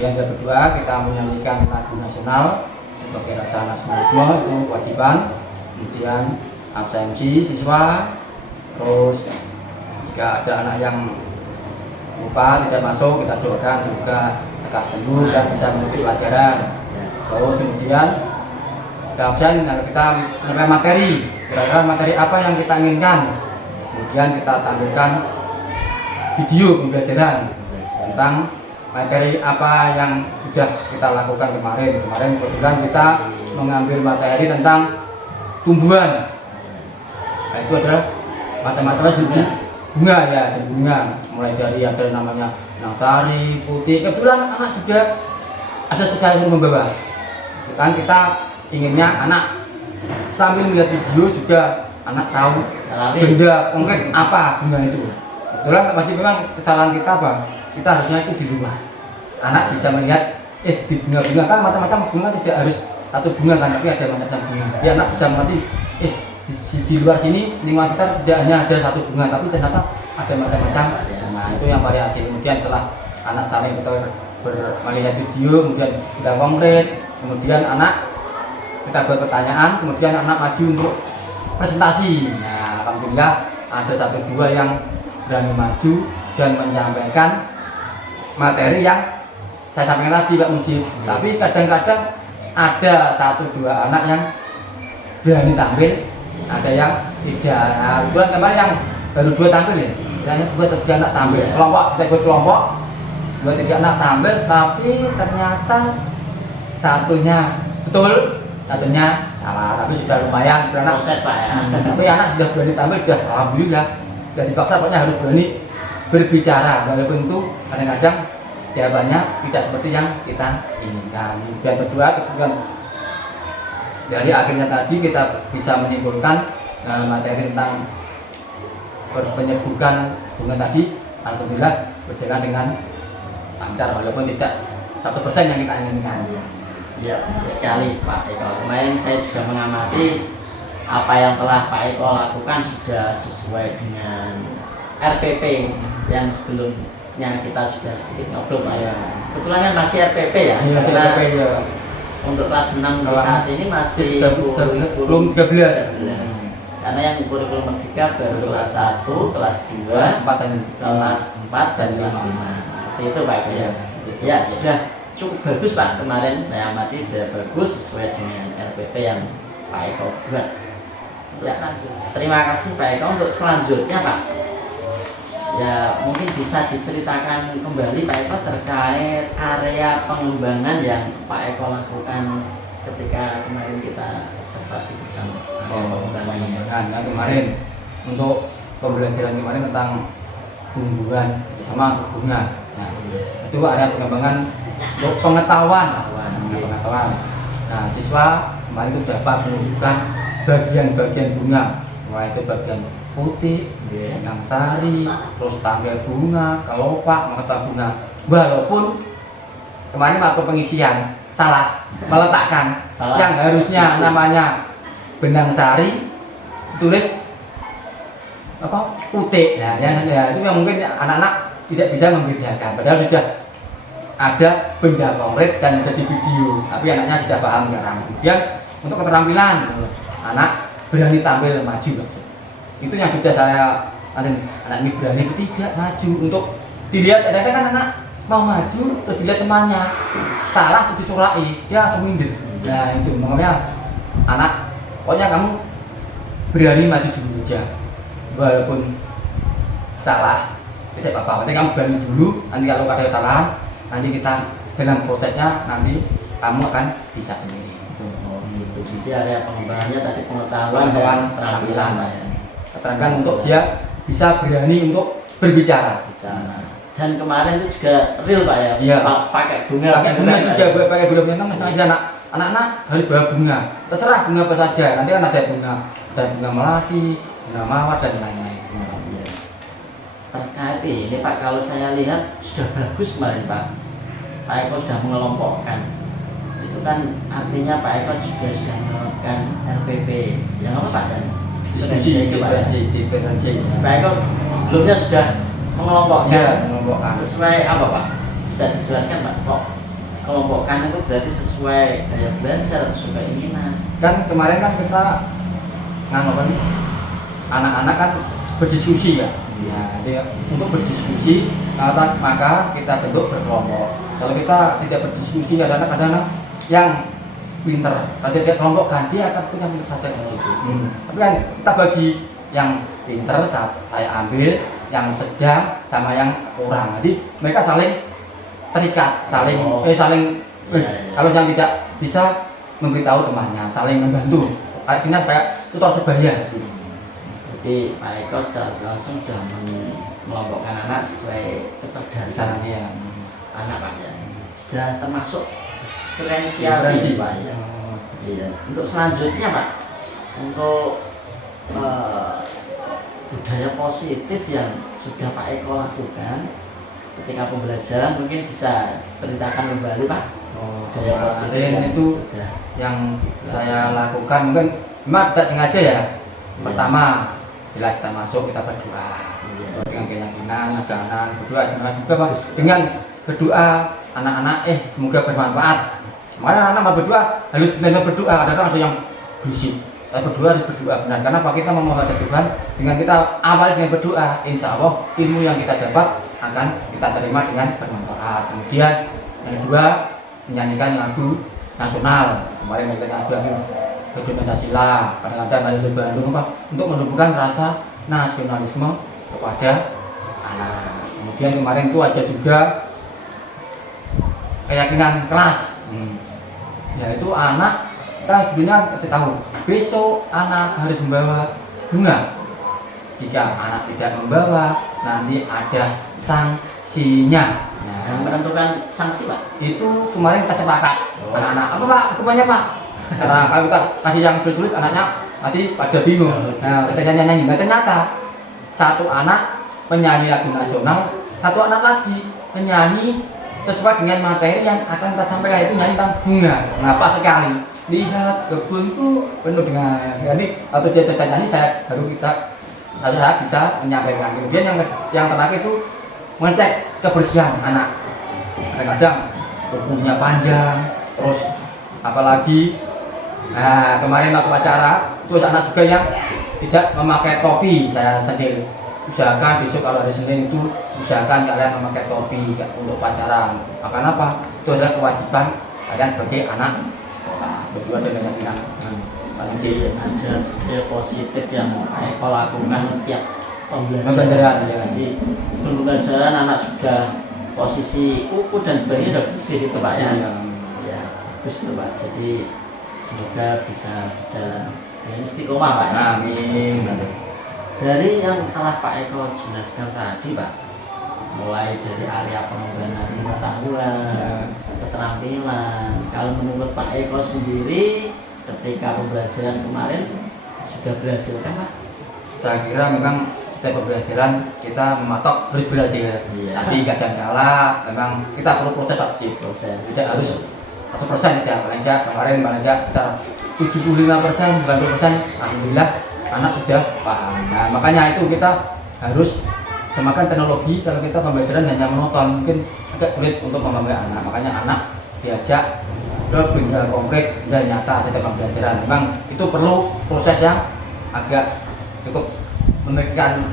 yang kedua kita menyanyikan lagu nasional sebagai rasa nasionalisme, itu kewajiban. Kemudian absensi siswa, terus jika ada anak yang lupa tidak masuk, kita doakan semoga lekas sembuh dan bisa mengikuti pelajaran. Terus kemudian kita absen, kita menyampaikan materi, kira-kira materi apa yang kita inginkan. Kemudian kita tampilkan video pembelajaran tentang materi apa yang sudah kita lakukan kemarin. Kemarin kebetulan kita mengambil materi tentang tumbuhan. Nah, itu adalah matematika bunga ya, bunga. Mulai dari ada namanya nasari, putih. Kebetulan anak juga ada sekali membawa. Kan kita inginnya anak sambil melihat video juga anak tahu benda konkret apa bunga itu. Kebetulan pasti memang kesalahan kita apa? Kita harusnya itu di luar. Anak bisa melihat di bunga-bunga kan macam-macam bunga, tidak harus satu bunga kan, tapi ada macam-macam bunga. Jadi anak bisa mengerti di luar sini lingkungan kita tidak hanya ada satu bunga, tapi ternyata ada macam-macam. Nah, itu yang variasi. Kemudian setelah anak saling melihat video, kemudian kita konkret, kemudian anak kita buat pertanyaan, kemudian anak maju untuk presentasi. Nah, alhamdulillah ada 1-2 yang berani maju dan menyampaikan materi yang saya sampaikan tadi Pak Muji. Tapi kadang-kadang ada 1-2 anak yang berani tampil, ada yang tidak. Nah, kebetulan kemarin yang baru 2 tampil ya, yang 2-3 anak tampil. Kelompok, kita ikut kelompok, 2-3 anak tampil, tapi ternyata satunya betul, satunya salah. Tapi sudah lumayan, anak Proses Pak ya. tapi anak sudah berani tampil, sudah alhamdulillah. Jadi dipaksa pokoknya harus berani berbicara, walaupun itu kadang-kadang jawabannya tidak seperti yang kita inginkan. Kemudian kedua, dari akhirnya tadi kita bisa menyimpulkan materi tentang penyerbukan bunga tadi, alhamdulillah berjalan dengan lancar, walaupun tidak 100% yang kita inginkan. Ya, betul sekali Pak Eko. Kemarin saya juga mengamati apa yang telah Pak Eko lakukan sudah sesuai dengan RPP yang sebelumnya kita sudah sedikit ngobrol Pak ya. Kebetulan kan masih RPP ya, Iya, karena RPP ya. untuk kelas 6 untuk saat ini masih Belum 13. Karena yang kurikulum merdeka baru kelas 1, kelas 2, 4 dan kelas 4 dan kelas 5. Seperti itu Pak Eko ya. Ya sudah cukup bagus Pak, kemarin saya amati sudah bagus sesuai dengan RPP yang Pak Eko buat. Ya, terima kasih Pak Eko. Untuk selanjutnya Pak, ya mungkin bisa diceritakan kembali Pak Eko terkait area pengembangan yang Pak Eko lakukan ketika kemarin kita observasi bersama. Pengembangan. Nah, kemarin untuk pembelajaran kemarin tentang tumbuhan sama bunga. Nah, itu ada pengembangan untuk pengetahuan. Nah, siswa kemarin itu dapat menunjukkan bagian-bagian bunga, mulai itu bagian putih, benang sari, terus tangkai bunga, kelopak, mahkota bunga. Walaupun kemarin waktu pengisian salah meletakkan yang harusnya namanya benang sari tulis apa putih. Nah, ya, itu yang mungkin anak-anak tidak bisa membedakan. Padahal sudah ada benda konkret dan ada di video, tapi anaknya sudah paham sekarang. Kemudian untuk keterampilan, anak berani tampil maju. Itu yang sudah saya anak ini berani tidak maju untuk dilihat. Ada kan anak mau maju terus dilihat temannya salah itu disurai, dia langsung minder. Nah itu makanya anak pokoknya kamu berani maju dulu aja, walaupun salah tidak apa-apa. Nanti kamu berani dulu, nanti kalau ada kesalahan nanti kita dalam prosesnya nanti kamu akan bisa sendiri. Jadi area pengembangannya tadi pengetahuan dan keterampilan Pak ya. Keterampilan untuk dia bisa berani untuk berbicara. Dan kemarin itu juga real Pak ya. Iya. Pakai bunga. Pakai bunga juga, pakai bunga punya teman sama anak-anak harus bawa bunga. Terserah bunga apa saja. Nanti kan ada bunga melati, bunga mawar dan lain-lain. Terkait ini Pak, kalau saya lihat sudah bagus kemarin Pak. Pak Eko sudah mengelompokkan. Itu kan artinya Pak Eko juga sudah melakukan RPP. Yang apa Pak? Dan Diferensiasi. Pak Eko sebelumnya sudah mengelompokkan. Ya, mengelompokkan. Sesuai apa Pak? Bisa dijelaskan Pak? Kok kelompokkan itu berarti sesuai gaya belajar, sesuai keinginan. Kan kemarin kan kita nganokan anak-anak kan berdiskusi ya. Ya, jadi untuk berdiskusi maka kita bentuk berkelompok. Kalau kita tidak berdiskusi ada anak yang pinter, nanti dia kelompokkan dia akan punya pinter saja di situ. Tapi kan kita bagi yang pinter saya ambil, yang sedang sama yang kurang. Jadi mereka saling terikat, saling kalau yang tidak bisa memberitahu temannya, saling membantu. Akhirnya kayak tutor sebaya. Jadi Pak Eko secara langsung sudah mengelompokkan anak sesuai kecerdasan anak Pak ya. Sudah termasuk diferensiasi Pak ya. Iya. Untuk selanjutnya Pak, untuk budaya positif yang sudah Pak Eko lakukan ketika pembelajaran mungkin bisa ceritakan kembali Pak. Budaya positif itu sudah yang saya lakukan mungkin memang tidak sengaja ya. Pertama bila kita masuk kita berdoa dengan keyakinan anak-anak berdoa semoga Pak dengan berdoa anak-anak semoga bermanfaat. Makanya anak mau berdoa harus benar-benar berdoa. Kadang-kadang ada yang berisik. Kita berdoa harus berdoa benar karena Pak kita memohon Tuhan dengan kita awali dengan berdoa, insya Allah ilmu yang kita dapat akan kita terima dengan bermanfaat. Kemudian Yang kedua, menyanyikan lagu nasional. Kemarin kita lagu Pancasila, kadang-kadang ada di Bandung untuk menumbuhkan rasa nasionalisme kepada anak. Kemudian kemarin itu ada juga keyakinan kelas, yaitu anak kita sebenarnya kasih tahu besok anak harus membawa bunga. Jika anak tidak membawa, nanti ada sanksinya. Yang menentukan sanksi Pak? Itu kemarin kita sepakat anak-anak apa Pak hukumannya Pak? Karena kalau kita kasih yang sulit-sulit anaknya nanti pada bingung. Nah kita nyanyi-nyanyi. Nah ternyata satu anak menyanyi lagu nasional, satu anak lagi menyanyi sesuai dengan materi yang akan kita sampaikan, itu nyanyi tentang bunga. Nah pas sekali lihat kebunku penuh dengan jadi atau dia cerita nyanyi saya bisa menyampaikan. Kemudian yang terakhir itu mengecek kebersihan anak. Kadang-kadang kukunya panjang, terus apalagi kemarin waktu acara itu ada anak juga yang tidak memakai topi. Saya sendiri usahakan besok kalau hari Senin itu usahakan kalian memakai topi untuk pacaran. Akan apa? Itu adalah kewajiban kalian sebagai anak sekolah. Berdua dengan Jadi ada hal positif yang Pak Eko lakukan tiap pembelajaran. Ya. Jadi sebelum pembelajaran anak sudah posisi kuku dan sebagainya sudah bersih itu Pak ya. Ya, bagus itu Pak. Jadi semoga bisa berjalan istiqomah Pak. Amin. Dari yang telah Pak Eko jelaskan tadi Pak, mulai dari area pengembangan pengetahuan, keterampilan. Kalau menurut Pak Eko sendiri, ketika pembelajaran kemarin sudah berhasil kan Pak? Saya kira memang setiap pembelajaran kita mematok harus berhasil. Iya. Tapi kadang-kala memang kita perlu proses Proses. Tidak harus 100% ya, paling enggak sekitar 75%, 90%, alhamdulillah anak sudah paham. Nah, makanya itu kita harus semakan teknologi. Kalau kita pembelajaran hanya menonton mungkin agak sulit untuk memahami anak. Makanya anak diajak ke benda konkret dan nyata setiap pembelajaran. Memang itu perlu proses yang agak cukup memikirkan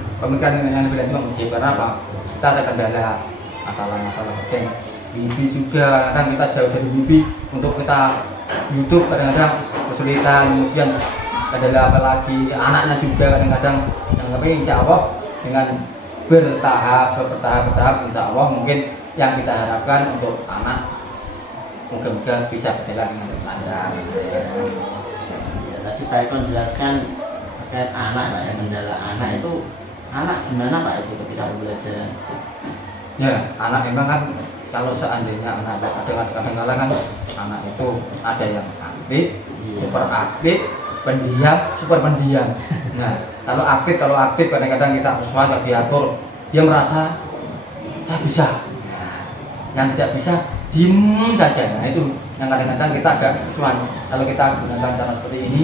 yang lebih lanjut karena apa? Kita ada kendala masalah penting. Mimpi juga kadang kita jauh dari mimpi untuk kita YouTube kadang-kadang kesulitan. Kemudian adalah apalagi anaknya juga kadang-kadang yang tapi insya Allah dengan bertahap insya Allah mungkin yang kita harapkan untuk anak moga-moga bisa berjalan dengan lancar. Ya, tadi Pak Eko jelaskan terkait anak Pak ya, kendala anak itu anak gimana Pak itu ketika pembelajaran? Ya anak memang kan kalau seandainya anak kadang-kadang kan anak itu ada yang aktif, super aktif, pendiam, super pendiam. Nah kalau aktif kadang-kadang kita usaha diatur, dia merasa saya bisa. Yang tidak bisa diem saja. Nah itu yang kadang-kadang kita agak kesusahan. Kalau kita gunakan cara seperti ini,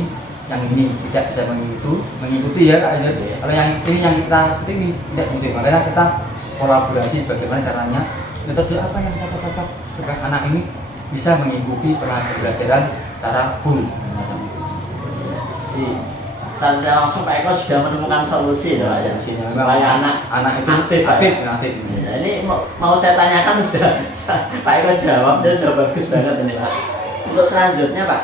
yang ini tidak bisa mengikuti ya Kak. Kalau yang ini yang kita ini tidak mungkin. Makanya kita kolaborasi bagaimana caranya metode apa yang cocok supaya anak ini bisa mengikuti pembelajaran secara full. Jadi secara langsung Pak Eko sudah menemukan solusi ya, Pak ya? Supaya anak itu aktif. Ya, ini mau saya tanyakan sudah Pak Eko jawab, jadi sudah bagus banget ini Pak. Untuk selanjutnya Pak,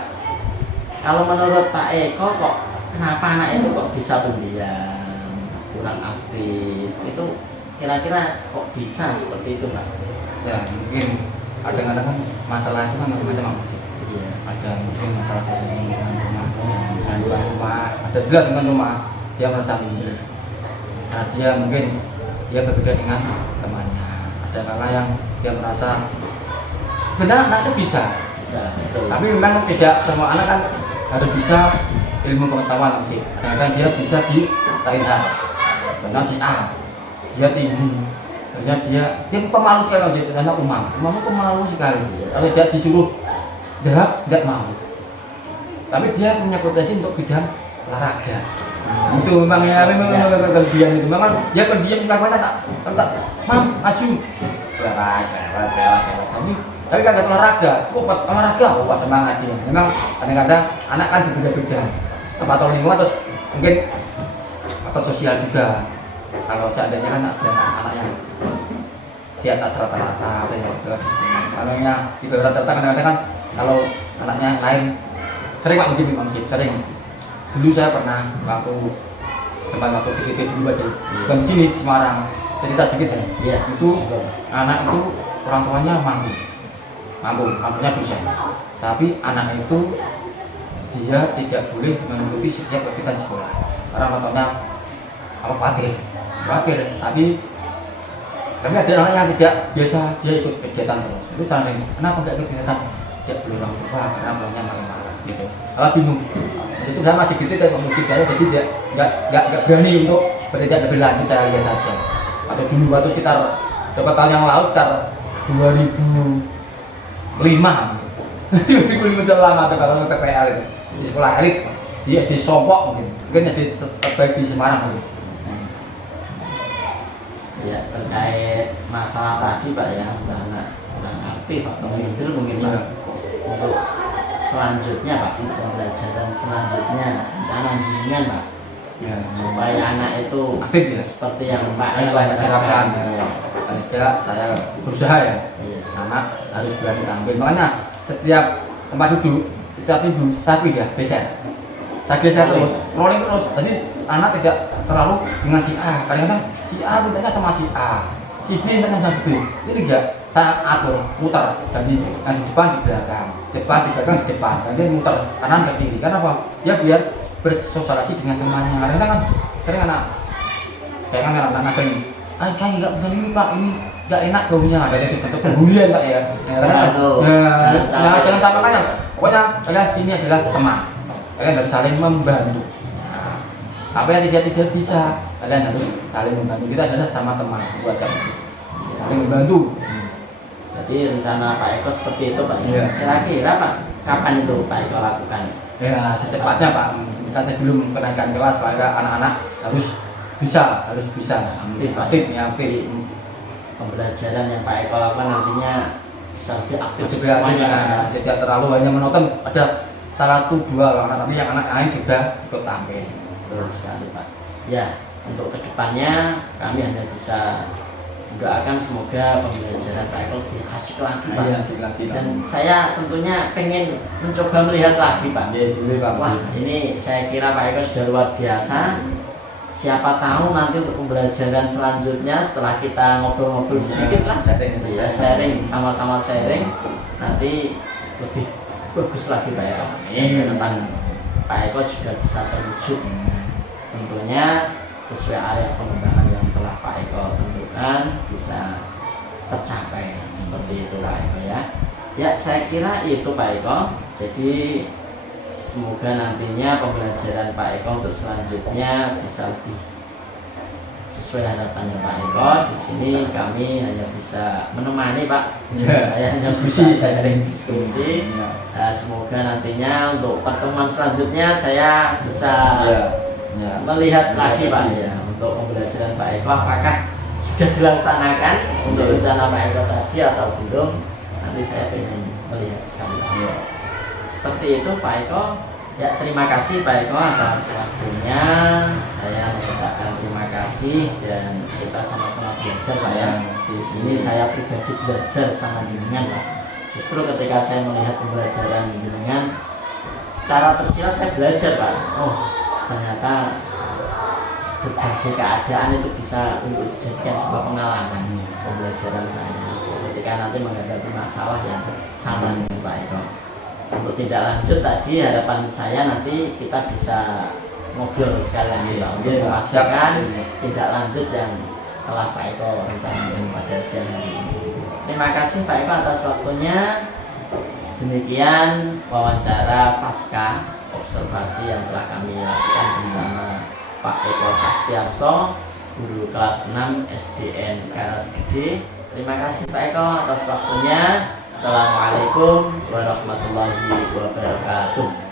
kalau menurut Pak Eko kok kenapa anak itu kok bisa pendiam, kurang aktif, itu kira-kira kok bisa seperti itu Pak? Ya mungkin kadang-kadang kan masalah itu kan macam-macam. Iya. Ada mungkin masalah dari rumah, ada jelas dengan rumah dia merasa minder. Nah dia mungkin dia berbeda dengan temannya. Ada kala yang dia merasa benar anak itu bisa, Betul. tapi memang tidak semua anak kan harus bisa ilmu pengetahuan. Kadang-kadang dia bisa di lain hal. Benar si A dia tinggi, dia pemalu sekali karena umam itu pemalu sekali. Kalau dia disuruh jawab tidak mau. Tapi dia punya potensi untuk bidang olahraga. Itu memang kelebihan itu. Memang dia pendiam karena tak maju. Tapi kan olahraga, wah semangat dia. Memang kadang-kadang anak kan berbeda-beda. Tempat lingkungan terus mungkin atau sosial juga. Kalau seandainya kan ada anak yang di atas rata-rata katanya. Kalau di bawah rata-rata kadang-kadang kan kalau anaknya lain sering Pak Mujib sering. Dulu saya pernah waktu CGP dulu aja, bukan di sini di Semarang, cerita sedikit ya. Iya. Itu anak itu orang tuanya mampunya bisa, tapi anak itu dia tidak boleh mengikuti setiap kegiatan sekolah karena orang tuanya khawatir, tapi ada anak yang tidak biasa, dia ikut kegiatan terus. Itu caranya, kenapa nggak ikut kegiatan? Tidak boleh orang tua karena punya marah-marah gitu. Kalau bingung, itu saya masih gitu kayak musik saya, jadi dia nggak berani untuk bertindak lebih lanjut. Saya lihat saja. Atau dulu waktu sekitar beberapa tahun yang lalu, sekitar 2005 sudah lama ada kalau PPL itu di sekolah elit, dia di Sompok mungkin jadi terbaik di Semarang mungkin. Ya, terkait masalah tadi Pak ya, anak kurang aktif atau minder mungkin Pak. Untuk selanjutnya Pak, untuk pembelajaran selanjutnya rencana jenengan Pak, Ya, supaya anak itu aktif ya. seperti yang Pak Saya Eko harapkan harapkan. ya, saya berusaha ya, Iya. anak harus berani tampil. Makanya setiap tempat duduk, setiap minggu tapi dia geser. Saya geser terus, rolling terus. Jadi anak tidak terlalu dengan si A. Kadang-kadang si A mintanya sama si A, si B mintanya sama B. Ini enggak, saya atur, muter. Jadi yang di depan di belakang, di belakang di depan. Nanti muter kanan ke kiri. Karena apa? Ya biar bersosialisasi dengan temannya. Kadang-kadang kan sering anak sering, kayak nggak benar ini Pak, ini nggak enak baunya, ada itu bentuk pembulian Pak ya. Jangan samakan ya. Pokoknya kalian sini adalah teman, kalian harus saling membantu. Apa yang tidak bisa, kalian harus saling membantu. Kita adalah sama teman, buat kamu saling membantu. Jadi rencana Pak Eko seperti itu Pak. Iya. Kira-kira Pak, kapan itu Pak Eko lakukan? Ya secepatnya Pak. Kita sebelum kenaikan kelas, supaya anak-anak harus bisa aktif ya, aktif. Pembelajaran yang Pak Eko lakukan nantinya bisa lebih aktif Aktif semuanya. ya, tidak terlalu hanya menonton ada 1-2 anak, tapi yang anak lain juga ikut tampil. Betul sekali Pak. Ya, untuk kedepannya kami hanya bisa mendoakan semoga pembelajaran Pak Eko lebih asik lagi Pak. Iya, asik lagi, Pak. Dan saya tentunya pengen mencoba melihat lagi Pak. Iya, dulu Pak. Wah, ini saya kira Pak Eko sudah luar biasa. Siapa tahu nanti untuk pembelajaran selanjutnya setelah kita ngobrol-ngobrol sedikit lah, ya, sharing, sama-sama sharing, nanti lebih bagus lagi Pak Eko. Ke depan Pak Eko juga bisa terwujud. Tentunya sesuai area pengembangan yang telah Pak Eko tentukan bisa tercapai seperti itu Pak Eko ya. Ya, saya kira itu Pak Eko. Jadi semoga nantinya pembelajaran Pak Eko untuk selanjutnya bisa lebih sesuai harapannya Pak Eko. Di sini kami hanya bisa menemani Pak. Saya hanya bisa diskusi. Semoga nantinya untuk pertemuan selanjutnya saya bisa melihat lagi Pak ya untuk pembelajaran Pak Eko apakah sudah dilaksanakan untuk rencana Pak Eko tadi atau belum. Nanti saya ingin melihat sekali lagi. Seperti itu Pak Eko. Ya, terima kasih Pak Eko atas waktunya. Saya mengucapkan terima kasih dan kita sama-sama belajar Pak ya. Di sini saya pribadi belajar sama jenengan Pak. Justru ketika saya melihat pembelajaran jenengan secara tersirat saya belajar Pak. Oh, ternyata berbagai keadaan itu bisa untuk dijadikan sebuah pengalaman pembelajaran saya ketika nanti menghadapi masalah yang sama dengan Pak Eko. Untuk tindak lanjut tadi harapan saya nanti kita bisa ngobrol sekali lagi Pak untuk memastikan tindak lanjut yang telah Pak Eko rencanakan pada siang hari ini. Terima kasih Pak Eko atas waktunya. Demikian wawancara pasca observasi yang telah kami lakukan bersama Pak Eko Saktiarso, guru kelas 6 SDN Karas Gede. Terima kasih Pak Eko atas waktunya. Assalamualaikum warahmatullahi wabarakatuh.